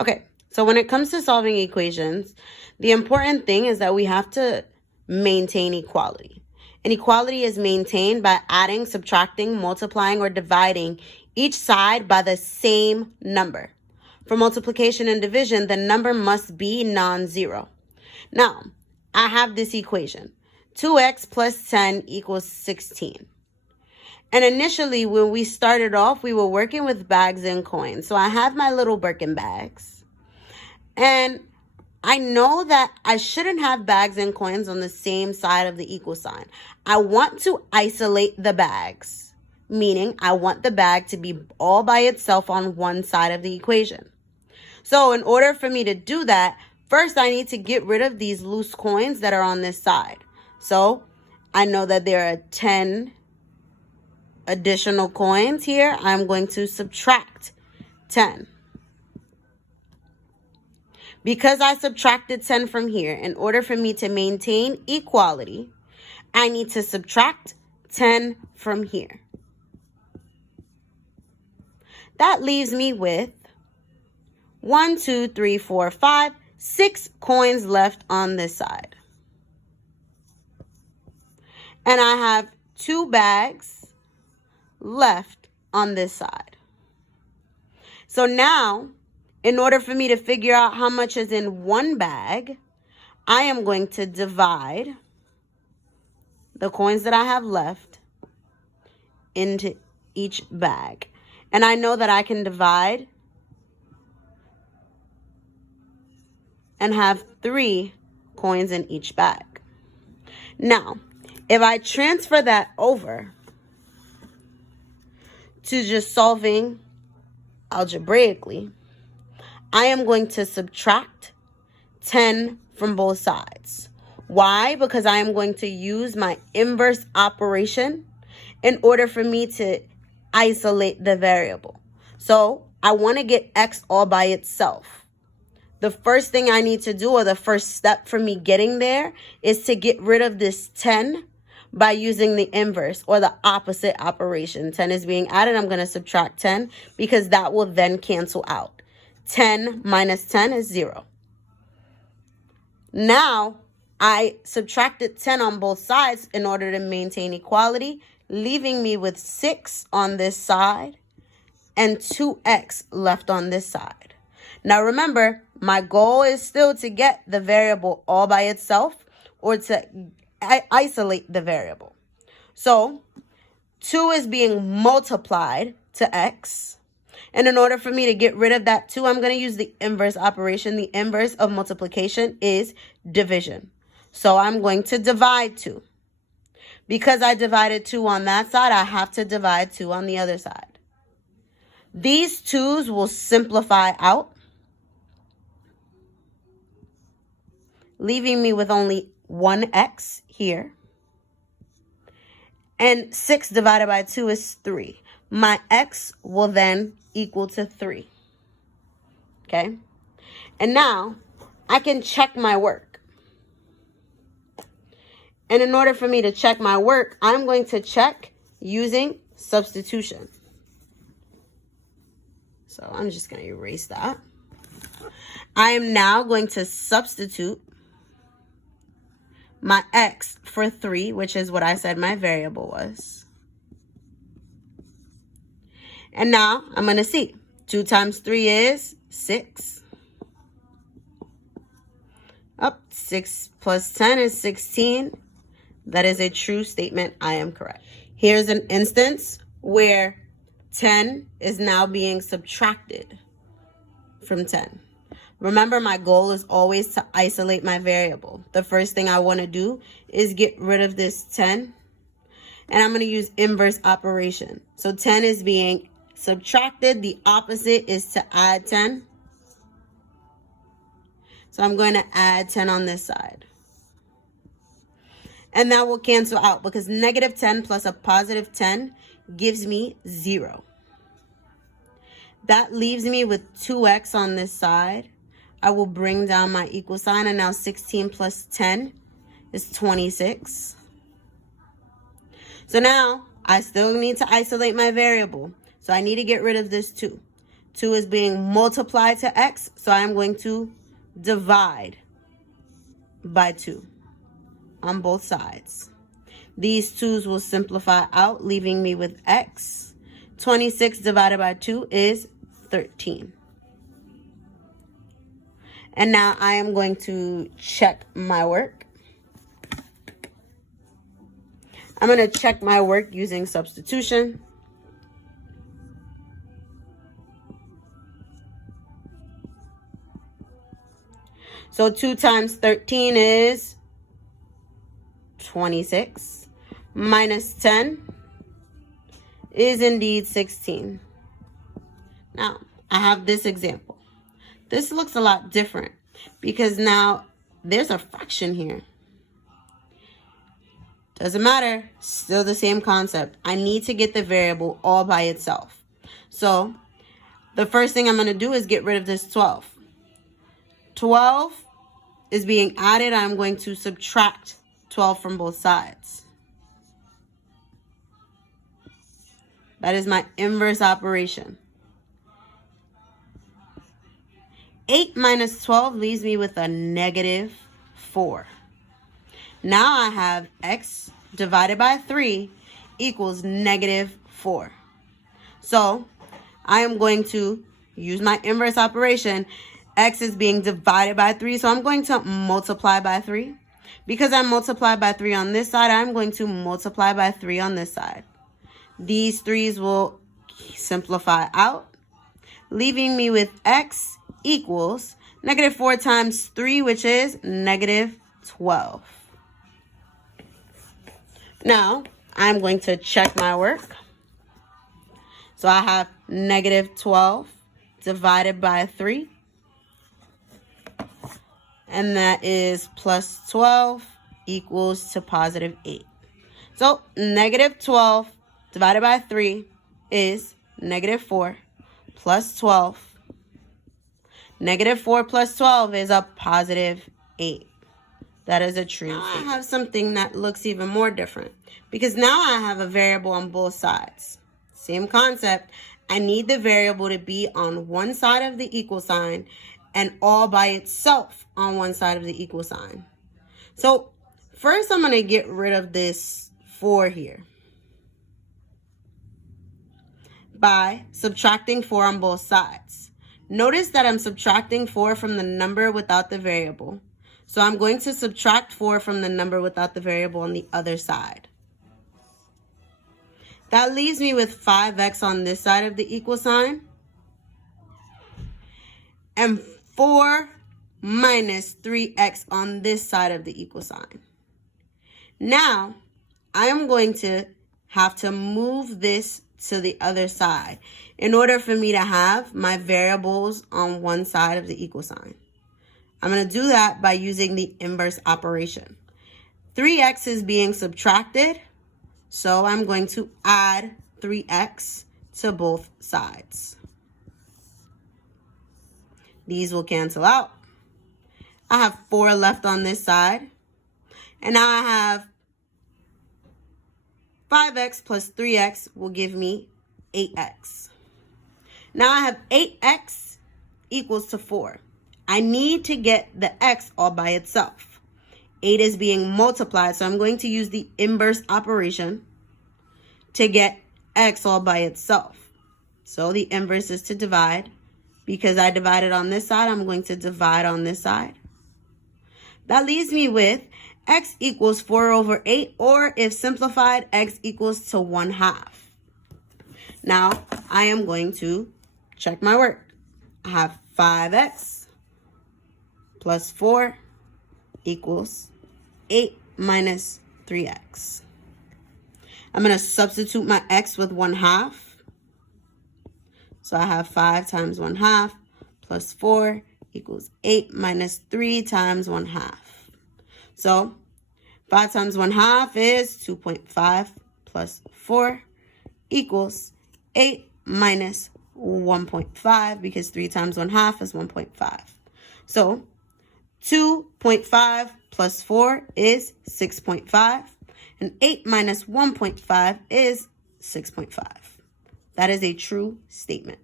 Okay, so when it comes to solving equations, the important thing is that we have to maintain equality. And equality is maintained by adding, subtracting, multiplying, or dividing each side by the same number. For multiplication and division, the number must be non-zero. Now, I have this equation. 2x plus 10 equals 16. And initially, when we started off, we were working with bags and coins. So I have my little Birkin bags. And I know that I shouldn't have bags and coins on the same side of the equal sign. I want to isolate the bags, meaning I want the bag to be all by itself on one side of the equation. So in order for me to do that, first I need to get rid of these loose coins that are on this side. So I know that there are 10 additional coins here. I'm going to subtract 10. Because I subtracted 10 from here, in order for me to maintain equality, I need to subtract 10 from here. That leaves me with 1, 2, 3, 4, 5, 6 coins left on this side. And I have 2 bags left on this side. So now, in order for me to figure out how much is in one bag, I am going to divide the coins that I have left into each bag. And I know that I can divide and have 3 coins in each bag. Now, if I transfer that over to just solving algebraically, I am going to subtract 10 from both sides. Why? Because I am going to use my inverse operation in order for me to isolate the variable. So I want to get x all by itself. The first thing I need to do, or the first step for me getting there, is to get rid of this 10 by using the inverse or the opposite operation. 10 is being added. I'm going to subtract 10 because that will then cancel out. 10 minus 10 is 0. Now, I subtracted 10 on both sides in order to maintain equality, leaving me with 6 on this side and 2x left on this side. Now, remember, my goal is still to get the variable all by itself or to isolate the variable. So 2 is being multiplied to x. And in order for me to get rid of that 2, I'm going to use the inverse operation. The inverse of multiplication is division. So I'm going to divide 2. Because I divided 2 on that side, I have to divide 2 on the other side. These 2's will simplify out, leaving me with only 1x here. And 6 divided by 2 is 3. My x will then equal to 3. Okay? And now I can check my work. And in order for me to check my work, I'm going to check using substitution. So I'm just going to erase that. I am now going to substitute my x for 3, which is what I said my variable was. And now I'm going to see. 2 times 3 is 6. 6 plus 10 is 16. That is a true statement. I am correct. Here's an instance where 10 is now being subtracted from 10. Remember, my goal is always to isolate my variable. The first thing I want to do is get rid of this 10. And I'm going to use inverse operation. So 10 is being subtracted. The opposite is to add 10. So I'm going to add 10 on this side. And that will cancel out because negative 10 plus a positive 10 gives me 0. That leaves me with 2x on this side. I will bring down my equal sign, and now 16 plus 10 is 26. So now I still need to isolate my variable. So I need to get rid of this 2. 2 is being multiplied to x, so I am going to divide by 2 on both sides. These 2's will simplify out, leaving me with x. 26 divided by 2 is 13. And now I am going to check my work. I'm going to check my work using substitution. So 2 times 13 is 26. Minus 10 is indeed 16. Now, I have this example. This looks a lot different because now there's a fraction here. Doesn't matter, still the same concept. I need to get the variable all by itself. So the first thing I'm going to do is get rid of this 12. 12 is being added. I'm going to subtract 12 from both sides. That is my inverse operation. 8 minus 12 leaves me with a negative 4. Now I have x divided by 3 equals negative 4. So I am going to use my inverse operation. X is being divided by 3, so I'm going to multiply by 3. Because I multiply by 3 on this side, I'm going to multiply by 3 on this side. These 3's will simplify out, leaving me with x equals negative 4 times 3, which is negative 12. Now, I'm going to check my work. So I have negative 12 divided by 3. And that is plus 12 equals to positive 8. So negative 12 divided by 3 is negative 4 plus 12. Negative 4 plus 12 is a positive 8. That is a true statement. I have something that looks even more different because now I have a variable on both sides. Same concept. I need the variable to be on one side of the equal sign and all by itself on one side of the equal sign. So first I'm going to get rid of this 4 here by subtracting 4 on both sides. Notice that I'm subtracting 4 from the number without the variable. So I'm going to subtract 4 from the number without the variable on the other side. That leaves me with 5x on this side of the equal sign and 4 minus 3x on this side of the equal sign. Now, I am going to have to move this to the other side in order for me to have my variables on one side of the equal sign. I'm going to do that by using the inverse operation. 3x is being subtracted, so I'm going to add 3x to both sides. These will cancel out. I have 4 left on this side. And now I have 5x plus 3x will give me 8x. Now I have 8x equals to 4. I need to get the x all by itself. 8 is being multiplied, so I'm going to use the inverse operation to get x all by itself. So the inverse is to divide. Because I divided on this side, I'm going to divide on this side. That leaves me with x equals 4 over 8, or if simplified, x equals to 1/2. Now, I am going to check my work. I have 5x plus 4 equals 8 minus 3x. I'm going to substitute my x with 1/2. So I have 5 times 1/2 plus 4 equals 8 minus 3 times 1/2. So 5 times 1/2 is 2.5 plus 4 equals 8 minus 1.5 because 3 times 1/2 is 1.5. So 2.5 plus 4 is 6.5 and 8 minus 1.5 is 6.5. That is a true statement.